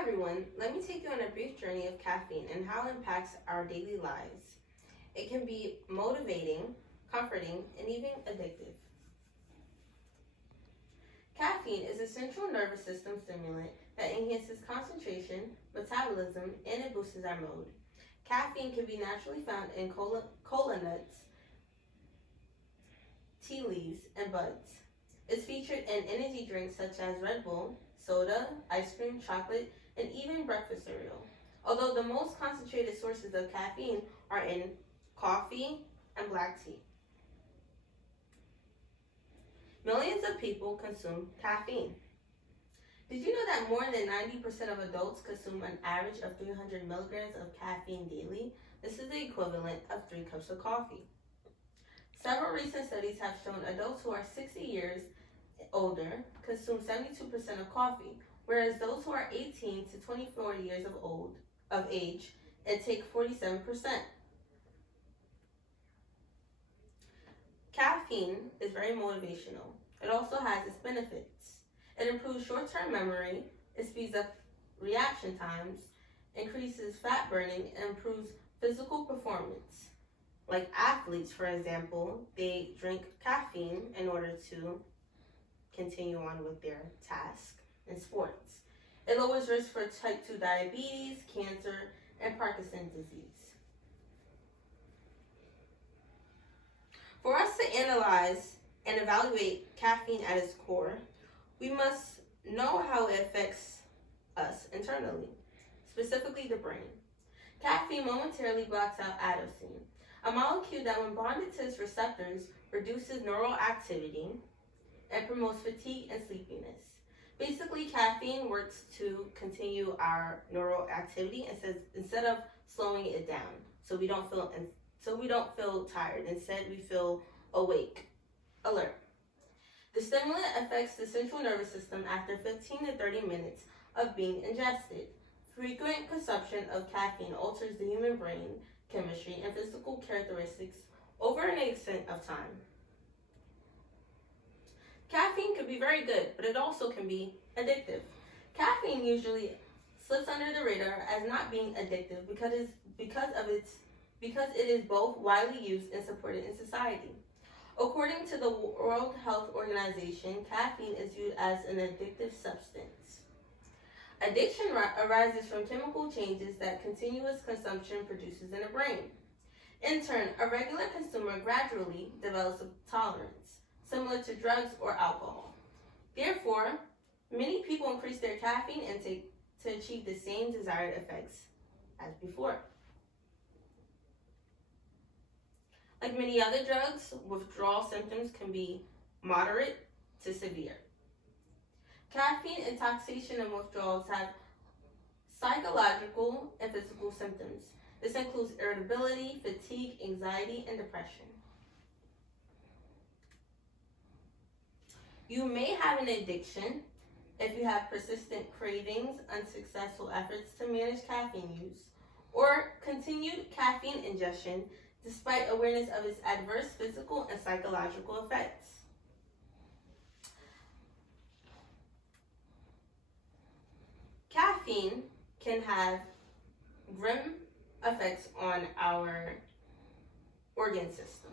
Hi everyone, let me take you on a brief journey of caffeine and how it impacts our daily lives. It can be motivating, comforting, and even addictive. Caffeine is a central nervous system stimulant that enhances concentration, metabolism, and it boosts our mood. Caffeine can be naturally found in cola nuts, tea leaves, and buds. It's featured in energy drinks such as Red Bull, soda, ice cream, chocolate, and even breakfast cereal. Although the most concentrated sources of caffeine are in coffee and black tea. Millions of people consume caffeine. Did you know that more than 90% of adults consume an average of 300 milligrams of caffeine daily? This is the equivalent of 3 cups of coffee. Several recent studies have shown adults who are 60 years older consume 72% of coffee, whereas those who are 18 to 24 years of age intake 47%. Caffeine is very motivational. It also has its benefits. It improves short-term memory, it speeds up reaction times, increases fat burning, and improves physical performance. Like athletes, for example, they drink caffeine in order to continue on with their task in sports. It lowers risk for type 2 diabetes, cancer, and Parkinson's disease. For us to analyze and evaluate caffeine at its core, we must know how it affects us internally, specifically the brain. Caffeine momentarily blocks out adenosine, a molecule that when bonded to its receptors reduces neural activity and promotes fatigue and sleepiness. Basically, caffeine works to continue our neural activity instead of slowing it down, so we don't feel tired. Instead, we feel awake, alert. The stimulant affects the central nervous system after 15 to 30 minutes of being ingested. Frequent consumption of caffeine alters the human brain chemistry and physical characteristics over an extent of time. Caffeine can be very good, but it also can be addictive. Caffeine usually slips under the radar as not being addictive because it is both widely used and supported in society. According to the World Health Organization, caffeine is viewed as an addictive substance. Addiction arises from chemical changes that continuous consumption produces in the brain. In turn, a regular consumer gradually develops a tolerance, similar to drugs or alcohol. Therefore, many people increase their caffeine intake to achieve the same desired effects as before. Like many other drugs, withdrawal symptoms can be moderate to severe. Caffeine intoxication and withdrawals have psychological and physical symptoms. This includes irritability, fatigue, anxiety, and depression. You may have an addiction if you have persistent cravings, unsuccessful efforts to manage caffeine use, or continued caffeine ingestion despite awareness of its adverse physical and psychological effects. Caffeine can have grim effects on our organ system.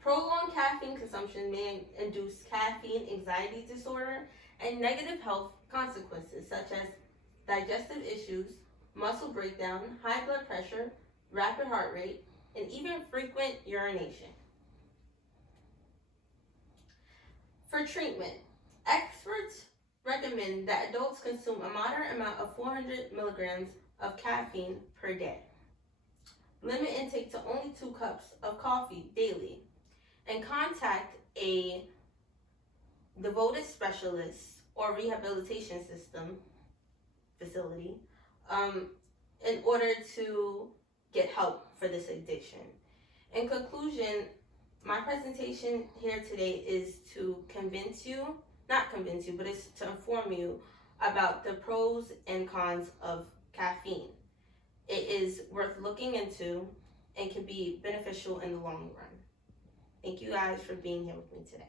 Prolonged caffeine consumption may induce caffeine anxiety disorder and negative health consequences such as digestive issues, muscle breakdown, high blood pressure, rapid heart rate, and even frequent urination. For treatment, experts recommend that adults consume a moderate amount of 400 milligrams of caffeine per day. Limit intake to only 2 cups of coffee daily, and contact a devoted specialist or rehabilitation facility in order to get help for this addiction. In conclusion, my presentation here today is to it's to inform you about the pros and cons of caffeine. It is worth looking into and can be beneficial in the long run. Thank you guys for being here with me today.